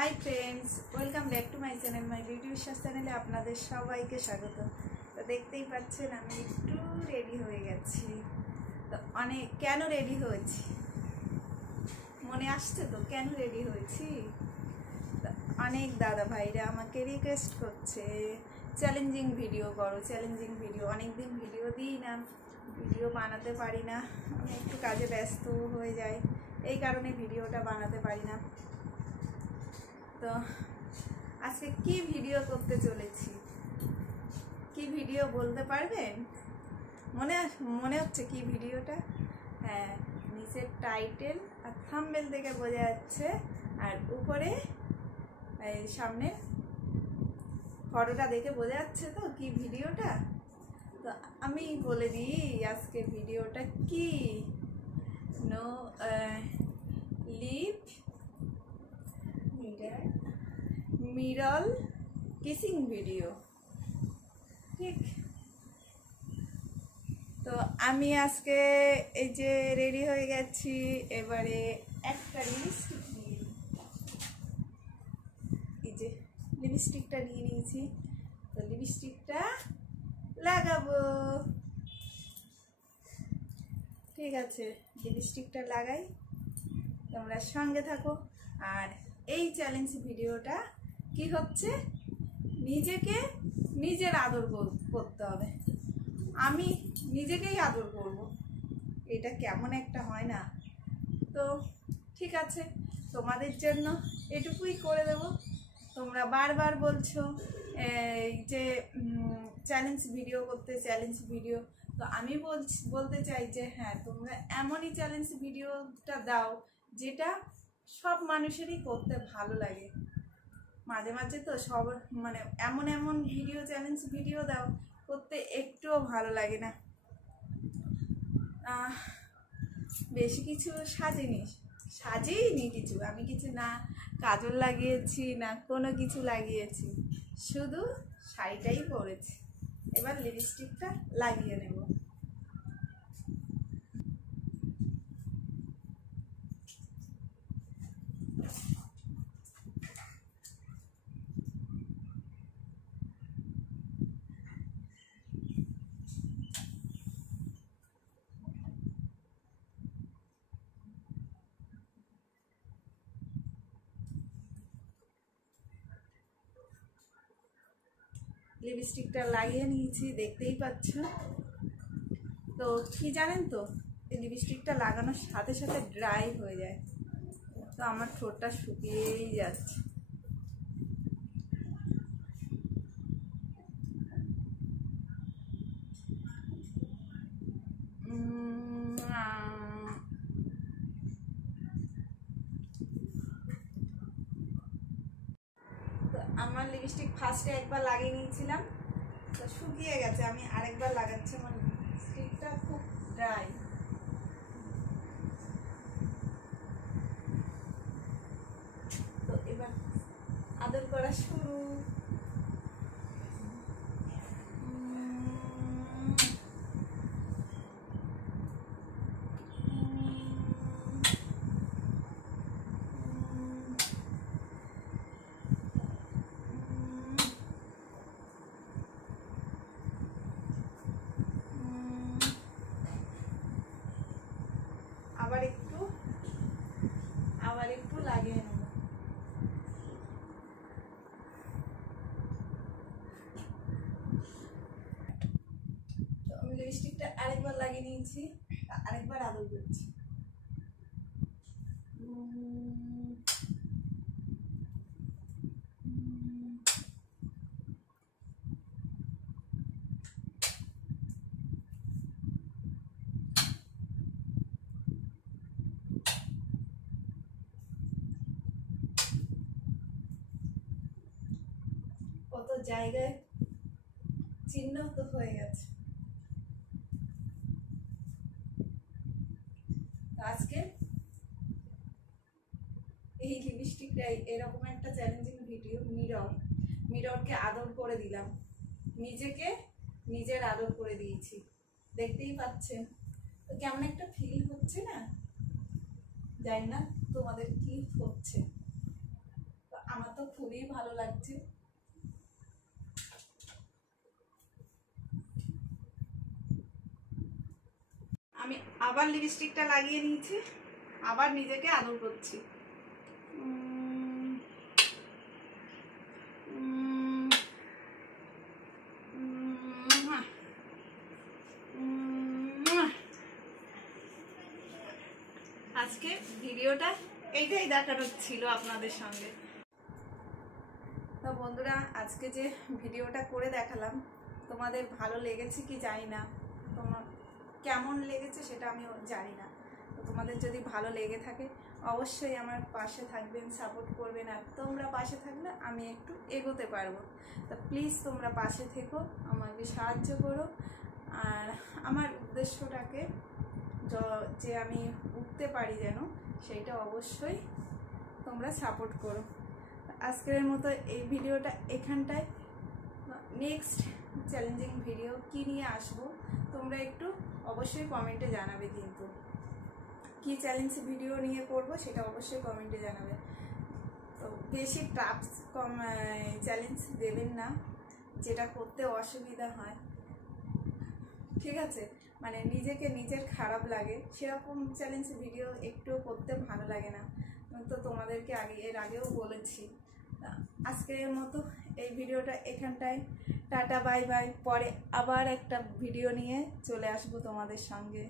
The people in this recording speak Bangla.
High friends welcome back to my channel my beauty Biswas চ্যানেলে আপনাদের সবাইকে স্বাগত। তো দেখতেই পাচ্ছেন আমি একটু রেডি হয়ে গেছি। তো অনেক কেন রেডি হয়েছি মনে আসছে তো কেন রেডি হয়েছি। অনেক দাদা ভাইরা আমাকে রিকোয়েস্ট করছে চ্যালেঞ্জিং ভিডিও করো, চ্যালেঞ্জিং ভিডিও। অনেক দিন ভিডিও দিই না, ভিডিও বানাতে পারি না, আমি একটু কাজে ব্যস্ত হয়ে যাই, এই কারণে ভিডিওটা বানাতে পারি না। তো আজকে কি ভিডিও করতে চলেছি, কি ভিডিও বলতে পারবেন? মনে হচ্ছে কি ভিডিওটা? হ্যাঁ, নিচের টাইটেল আর থাম্বনেল থেকে বোঝা যাচ্ছে, আর উপরে এই সামনে ফটোটা দেখে বোঝা যাচ্ছে তো কি ভিডিওটা। তো আমি বলে দিই আজকে ভিডিওটা কি। নো লিপ মিরল কিসিং ভিডিও, ঠিক। তো আমি আজকে এই যে রেডি হয়ে গেছি, এবারে একটা লিপস্টিক নিয়ে, এই যে লিপস্টিকটা নিয়ে নিয়েছি। তো লিপস্টিকটা লাগাবো, ঠিক আছে। লিপস্টিকটা লাগাই, তোমরা সঙ্গে থাকো। আর এই চ্যালেঞ্জ ভিডিওটা কি হচ্ছে, নিজেকে নিজের আদর করতে হবে। আমি নিজেকেই আদর করব, এটা কেমন একটা হয় না? তো ঠিক আছে, তোমাদের জন্য এটুকুই করে দেব। তোমরা বারবার বলছো যে চ্যালেঞ্জ ভিডিও করতে, চ্যালেঞ্জ ভিডিও। তো আমি বলতে চাই যে হ্যাঁ, তোমরা এমনই চ্যালেঞ্জ ভিডিওটা দাও যেটা সব মানুষেরই করতে ভালো লাগে। মাঝে মাঝে তো সব এমন এমন ভিডিও, চ্যালেঞ্জ ভিডিও দাও করতে একটুও ভালো লাগে না। বেশি কিছু সাজিনি কিছু, আমি কিছু না কাজল লাগিয়েছি না কোনো কিছু লাগিয়েছি, শুধু শাড়িটাই পরেছি। এবার লিপস্টিকটা লাগিয়ে নেব। লিপস্টিকটা লাগিয়ে নিয়েছি, দেখতেই পাচ্ছ। তো কি জানেন তো, এই লিপস্টিকটা লাগানোর সাথে সাথে ড্রাই হয়ে যায়, তো আমার ঠোঁটটা শুকিয়েই যাচ্ছে। আমার লিপস্টিক ফার্স্টে একবার লাগিয়ে নিয়েছিলাম, তো শুকিয়ে গেছে, আমি আরেকবার লাগাচ্ছি। আমার লিপস্টিকটা খুব ড্রাই। তো এবার আদর করা শুরু। আবার একটু লাগিয়ে নেব। তো আমি লিপস্টিকটা আরেকবার লাগিয়ে নিয়েছি, আরেকবার আদর করছি। কত জায়গায় চিহ্ন তো হয়ে গেছে। আজকে এই লিপস্টিকটাই এরকম একটা চ্যালেঞ্জিং ভিডিও, মিররকে আদর করে দিলাম, নিজেকে নিজের আদর করে দিয়েছি, দেখতেই পাচ্ছেন। তো কেমন একটা ফিল হচ্ছে না, জানি না তোমাদের কি হচ্ছে। তো খুবই ভালো লাগছে। আমি আবার লিপস্টিকটা লাগিয়ে নিয়েছি, আবার নিজেকে আদর করছি। আজকে ভিডিওটা এইটাই দেখানোর ছিল আপনাদের সঙ্গে। তো বন্ধুরা, আজকে যে ভিডিওটা করে দেখালাম তোমাদের ভালো লেগেছে কি জানি না, তোমার কেমন লেগেছে সেটা আমি জানি না। তো তোমাদের যদি ভালো লেগে থাকে অবশ্যই আমার পাশে থাকবেন, সাপোর্ট করবেন। আর তোমরা পাশে থাকলে আমি একটু এগোতে পারবো। তো প্লিজ তোমরা পাশে থেকো, আমাকে সাহায্য করো। আর আমার উদ্দেশ্যটাকে যে আমি উঠতে পারি যেন, সেইটা অবশ্যই তোমরা সাপোর্ট করো। আজকের মতো এই ভিডিওটা এখানটায়। নেক্সট চ্যালেঞ্জিং ভিডিও কি নিয়ে আসবো তোমরা একটু অবশ্যই কমেন্টে জানাবে, কিন্তু কি চ্যালেঞ্জ ভিডিও নিয়ে করবো সেটা অবশ্যই কমেন্টে জানাবে। তো বেশি টাফ চ্যালেঞ্জ দেবেন না, যেটা করতে অসুবিধা হয়, ঠিক আছে? মানে নিজেকে নিজের খারাপ লাগে সেরকম চ্যালেঞ্জ ভিডিও একটু করতে ভালো লাগে না। তো তোমাদেরকে এর আগেও বলেছি। আজকের মতো এই ভিডিওটা এখানটায়। Tata, bye bye. পরে আবার একটা ভিডিও নিয়ে চলে আসবো তোমাদের সঙ্গে।